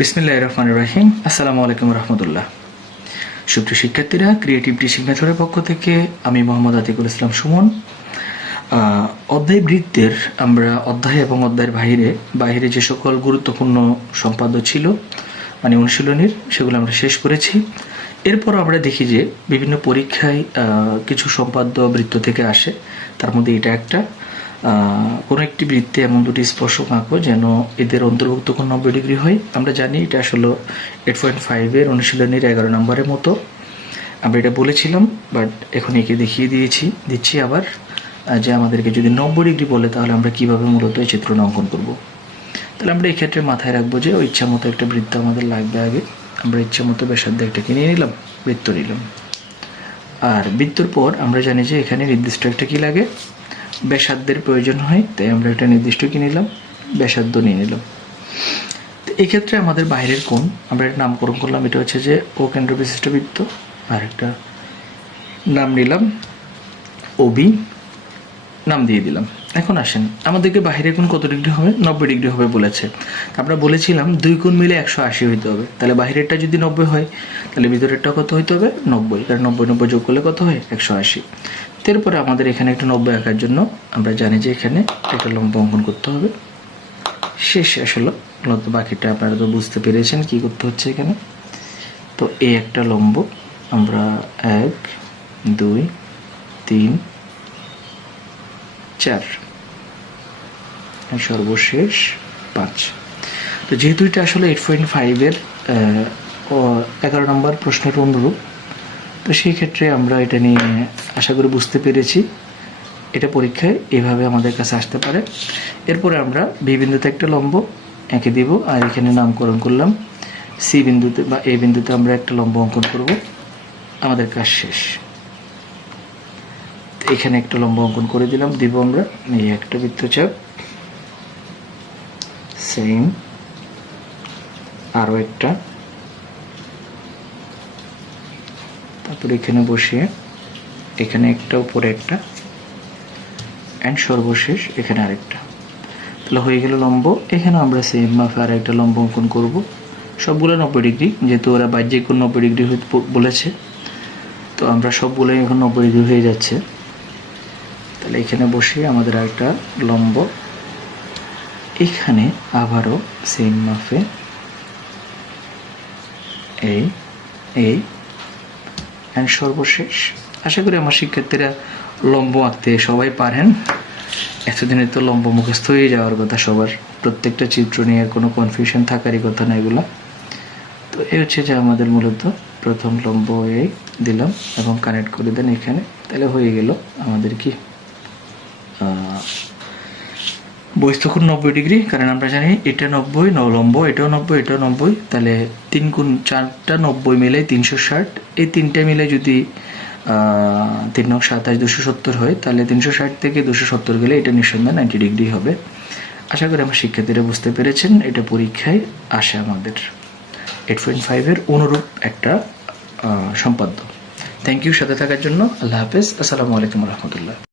বিসমিল্লাহির রহমানির রহিম। আসসালামু আলাইকুম রহমতুল্লাহ। সুপ্রিয় শিক্ষার্থীরা, ক্রিয়েটিভ টিচিং মেথডের পক্ষ থেকে আমি মোহাম্মদ আতিকুল ইসলাম সুমন। অধ্যায় বৃত্তের আমরা অধ্যায় এবং অধ্যায়ের বাইরে যে সকল গুরুত্বপূর্ণ সম্পাদ্য ছিল মানে অনুশীলনীর, সেগুলো আমরা শেষ করেছি। এরপর আমরা দেখি যে বিভিন্ন পরীক্ষায় কিছু সম্পাদ্য বৃত্ত থেকে আসে। তার মধ্যে এটা একটা, কোনো একটি বৃত্তে এমন দুটি স্পর্শক আঁকো যেন এদের অন্তর্ভুক্ত কোণ 90 ডিগ্রি হয়। আমরা জানি এটা আসলে 8.5 অনুশীলনীর 11 নম্বরের মতো আমরা এটা বলেছিলাম, বাট এখন একে দেখিয়ে দিচ্ছি আবার যে আমাদেরকে যদি 90 ডিগ্রি বলে তাহলে আমরা কিভাবে মূলত এই চিত্রটা অঙ্কন করব। তাহলে আমরা এই ক্ষেত্রে মাথায় রাখবো যে ওই ইচ্ছা মতো একটা বৃত্ত আমাদের লাগবে। আগে আমরা ইচ্ছা মতো ব্যাসার্ধ একটা কিনে নিলাম, বৃত্ত নিলাম। আর বৃত্তর পর আমরা জানি যে এখানে নির্দিষ্ট একটা কি লাগে, ব্যাসার্ধের প্রয়োজন হয়, তাই আমরা একটা নির্দিষ্ট কি নিলাম, ব্যাসার্ধ নিয়ে নিলাম। তো এক্ষেত্রে আমাদের বাইরের কোণ আমরা একটা নামকরণ করলাম, এটা হচ্ছে যে ও কেন্দ্র বিশিষ্ট বৃত্ত। আর একটা নাম নিলাম ওবি, নাম দিয়ে দিলাম। এখন আসেন, আমাদেরকে বাইরের কোণ কত ডিগ্রি হবে, 90 ডিগ্রি হবে বলেছে। আমরা বলেছিলাম দুই কোণ মিলে 180 হইতে হবে। তাহলে বাইরেরটা যদি 90 হয় তাহলে ভিতরেরটা কত হইতে হবে, 90, কারণ 90 যোগ করলে কত হয়, 180। এরপরে আমাদের এখানে একটা 90 আঁকার জন্য আমরা জানি যে এখানে একটা লম্ব অঙ্কন করতে হবে। শেষ হলো, মূলত বাকিটা আপনারা তো বুঝতে পেরেছেন কি করতে হচ্ছে এখানে। তো এই একটা লম্ব আমরা 1, 2, 3, 4 সর্বশেষ 5। তো যেহেতু এটা আসলে 8.5 11 নম্বর প্রশ্নের অনুরূপ, তো সেই ক্ষেত্রে আমরা এটা নিয়ে আশা করি বুঝতে পেরেছি। এটা পরীক্ষায় এভাবে আমাদের কাছে আসতে পারে। এরপরে আমরা বি বিন্দুতে একটা লম্ব এঁকে দিব, আর এখানে নামকরণ করলাম সি বিন্দুতে বা এ বিন্দুতে আমরা একটা লম্ব অঙ্কন করব। আমাদের কাজ শেষ। এখানে একটা লম্ব অঙ্কন করে দিব আমরা, এই একটা বৃত্তচাপ, সেম আরও একটা, তারপর এখানে বসিয়ে এখানে একটা, উপরে একটা, অ্যান্ড সর্বশেষ এখানে আরেকটা। তাহলে হয়ে গেল লম্ব। এখানে আমরা সেম মাপে আর একটা লম্ব অঙ্কন করব, সবগুলো 90 ডিগ্রি, যেহেতু ওরা বাহ্যিক কোণ 90 ডিগ্রি বলেছে। তো আমরা সবগুলোই এখন 90 ডিগ্রি হয়ে যাচ্ছে। তাহলে এখানে বসিয়ে আমাদের আরেকটা লম্ব, এখানে আবারও সেম মাপে এই অ্যান্ড সর্বশেষ। আশা করি আমার শিক্ষার্থীরা লম্ব আঁকতে সবাই পারেন। এতদিনে তো লম্ব মুখস্থ হয়ে যাওয়ার কথা সবার, প্রত্যেকটা চিত্র নিয়ে কোনো কনফিউশন থাকারই কথা না এগুলো। তো এই হচ্ছে যে আমাদের মূলত প্রথম লম্ব এই দিলাম এবং কানেক্ট করে দেন এখানে। তাহলে হয়ে গেল আমাদের কি বহিস্থকোণ 90 ডিগ্রি, কারণ আমরা জানি এটা 90, লম্ব এটাও 90, এটাও 90। তাহলে 3 গুণ 4টা 90 মিলে 360, এই তিনটে মিলে যদি 3 নং 27 270 হয়, তাহলে 360 থেকে 270 গেলে এটা নিঃসন্দেহে 90 ডিগ্রি হবে। আশা করি আমার শিক্ষার্থীরা বুঝতে পেরেছেন। এটা পরীক্ষায় আসে আমাদের 8.5 অনুরূপ একটা সম্পাদ্য। থ্যাংক ইউ সাথে থাকার জন্য। আল্লাহ হাফেজ। আসসালামু আলাইকুম রহমতুল্লাহ।